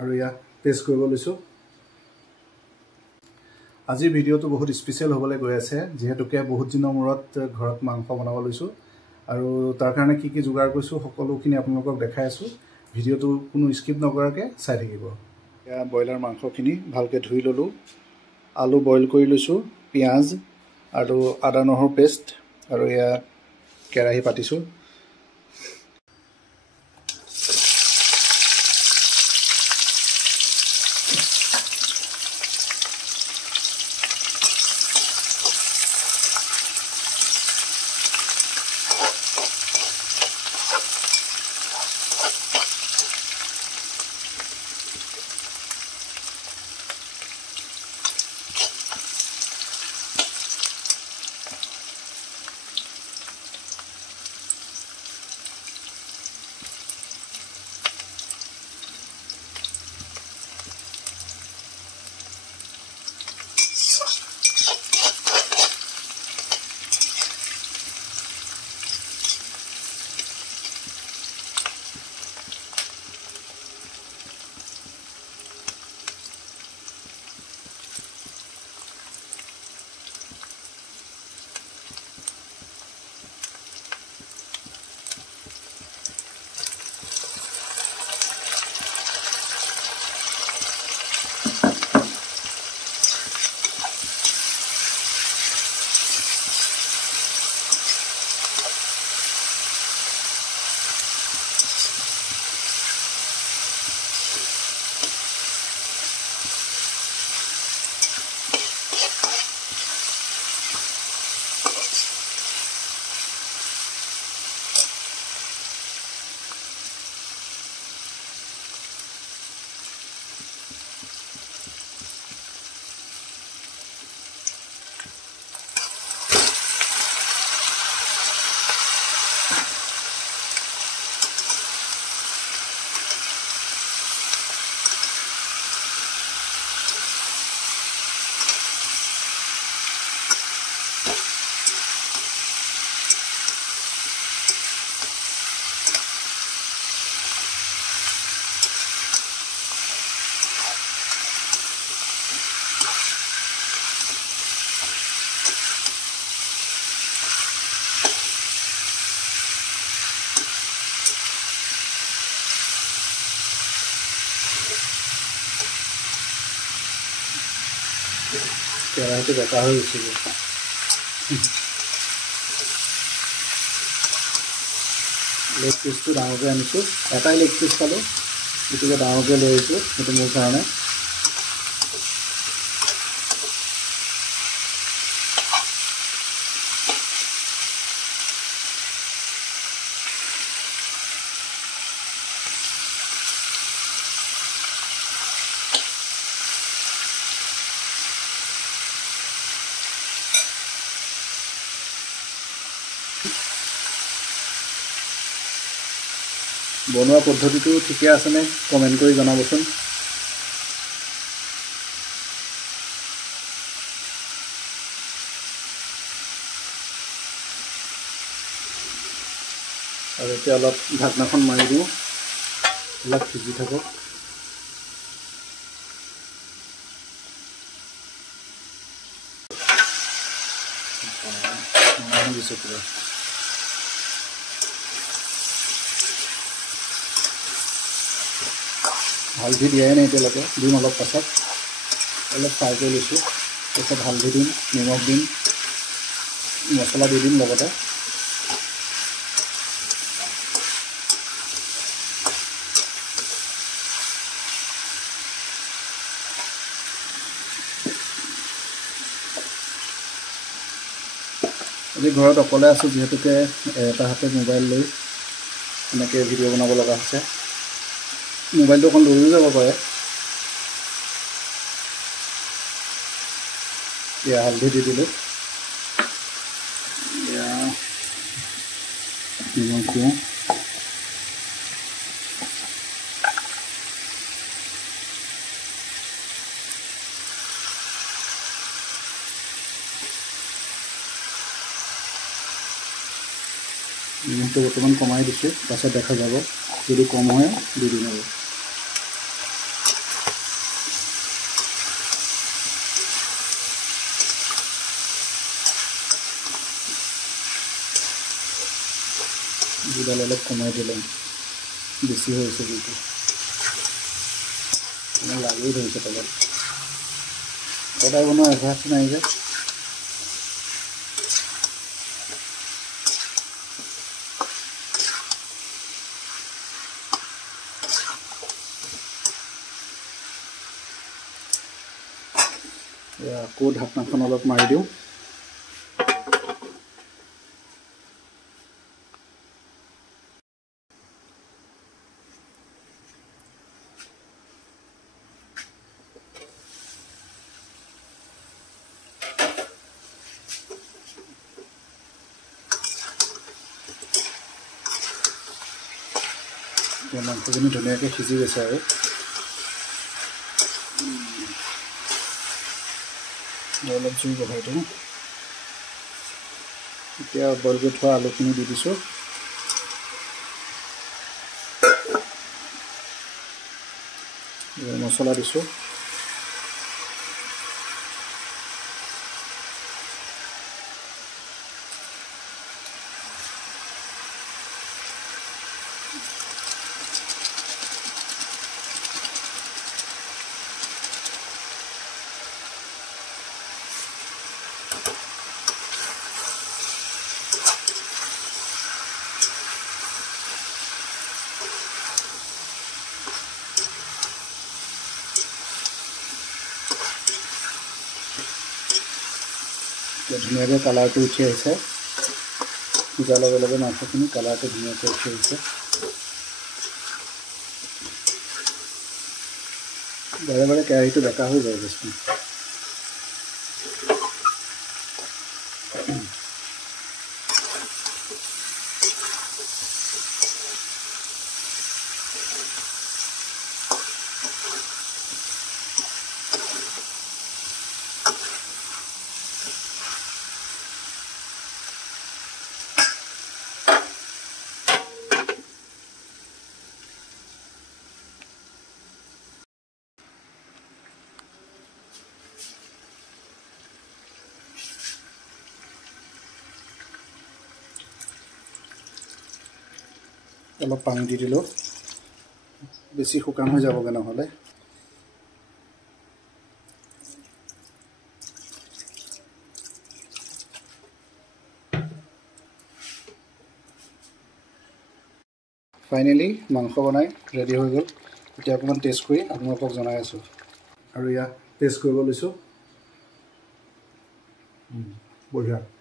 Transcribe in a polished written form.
আৰু ইয়া পেষ্ট কৰিব লৈছোঁ। আজিৰ ভিডিঅ'টো বহুত স্পেচিয়েল হ'বলৈ গৈ আছে, যিহেতুকে বহুত দিনৰ মূৰত ঘৰত মাংস বনাব লৈছোঁ আৰু তাৰ কাৰণে কি কি যোগাৰ কৰিছোঁ সকলোখিনি আপোনালোকক দেখাই আছোঁ। ভিডিঅ'টো কোনো স্কিপ নকৰাকৈ চাই থাকিব। এয়া ব্ৰইলাৰ মাংসখিনি ভালকৈ ধুই ল'লোঁ, আলু বইল কৰি লৈছোঁ, পিঁয়াজ আৰু আদা নহৰু পেষ্ট, আৰু এয়া কেৰাহী পাতিছোঁ। কেৰাহীটো বেকা হৈ গৈছিলে। লেগ পিচটো ডাঙৰকৈ আনিছোঁ, এটাই লেগ পিচ পালোঁ, গতিকে ডাঙৰকৈ লৈ আহিছোঁ, সেইটো মোৰ কাৰণে। বনোৱা পদ্ধতিটো ঠিকে আছেনে কমেণ্ট কৰি জনাবচোন। আৰু এতিয়া অলপ ঢাকনাখন মাৰি দিওঁ, অলপ সিজি থাকক। হালধি দিয়াই নাই এতিয়ালৈকে, দিম অলপ পাছত। অলপ ফ্ৰাই কৰি লৈছোঁ, তাৰপিছত হালধি দিম, নিমখ দিম, মছলা দি দিম লগতে। আজি ঘৰত অকলে আছোঁ, যিহেতুকে এটা হাতে মোবাইল লৈ এনেকৈ ভিডিঅ' বনাব লগা হৈছে। মোবাইলটো অকণ দৌৰি যাব পাৰে। এতিয়া হালধি দি দিলোঁ, এতিয়া নিমখ দিওঁ, নিমখটো বৰ্তমান কমাই দিছোঁ, পাছত দেখা যাব, যদি কম হয় দি দিম আৰু। জুইডাল অলপ কমাই দিলোঁ বেছি হৈছে কিন্তু লাগি ধৰিছে তলত সদায় বনোৱা অভ্যাস নাই যে আকৌ ঢাকনাখন অলপ মাৰি দিওঁ মাংসখিনি ধুনীয়াকৈ সিজি গৈছে আৰু অলপ জুই বহাই দিওঁ এতিয়া বইল কৰি থোৱা আলুখিনি দি দিছোঁ মছলা দিছোঁ ধুনীয়াকৈ কালাৰটো উঠি আহিছে সিজাৰ লগে লগে মাংসখিনি কালাৰটো ধুনীয়াকৈ উঠি আহিছে বাৰে বাৰে কেৰাহীটো বেকা হৈ যায় দেচোন অলপ পানী দি দিলোঁ বেছি শুকান হৈ যাবগৈ নহ'লে ফাইনেলি মাংস বনাই ৰেডি হৈ গ'ল এতিয়া অকণমান টেষ্ট কৰি আপোনালোকক জনাই আছোঁ আৰু ইয়াত টেষ্ট কৰিব লৈছোঁ বঢ়িয়া